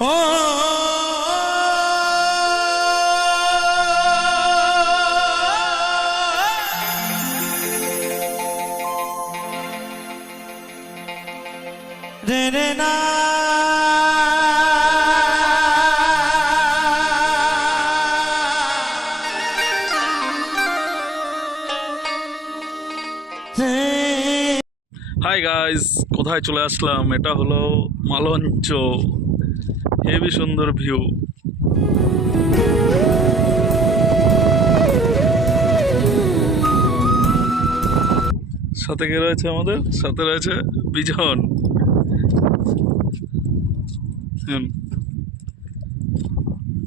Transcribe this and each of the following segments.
রে রে না। হাই গাইস কোথায় চলে আসলাম? এটা হলো মালঞ্চ। হেভি সুন্দর ভিউ। সাথে কে রয়েছে আমাদের? সাথে রয়েছে বিজন।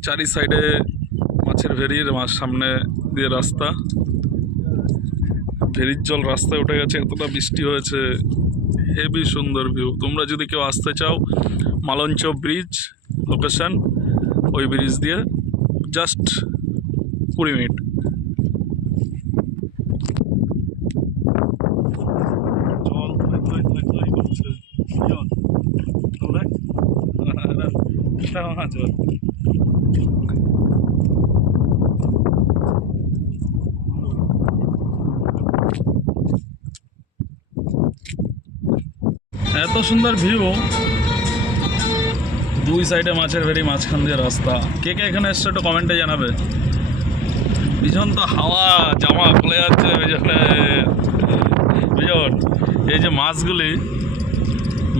চারি সাইডে মাছের ভেরির মাছ সামনে দিয়ে রাস্তা। ভেরির জল রাস্তায় উঠে গেছে, এতটা বৃষ্টি হয়েছে। হেভি সুন্দর ভিউ। তোমরা যদি কেউ আসতে চাও, মালঞ্চ ব্রিজ লোকেশন ওই ব্রিজ দিয়ে জাস্ট কুড়ি মিনিট। এত সুন্দর ভিউ দুই সাইডে মাছের ভেরি মাঝখান দিয়ে রাস্তা। কে কে এখানে এসছে একটু কমেন্টে জানাবে। ভীষণ তো হাওয়া জামা খুলে যাচ্ছে ভীষণে ভীষণ এই যে মাছগুলি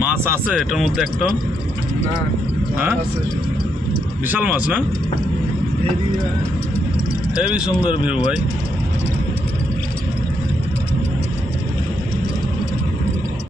মাছ আছে এটার মধ্যে একটা? হ্যাঁ? বিশাল মাছ না? হেভি সুন্দর ভিউ ভাই।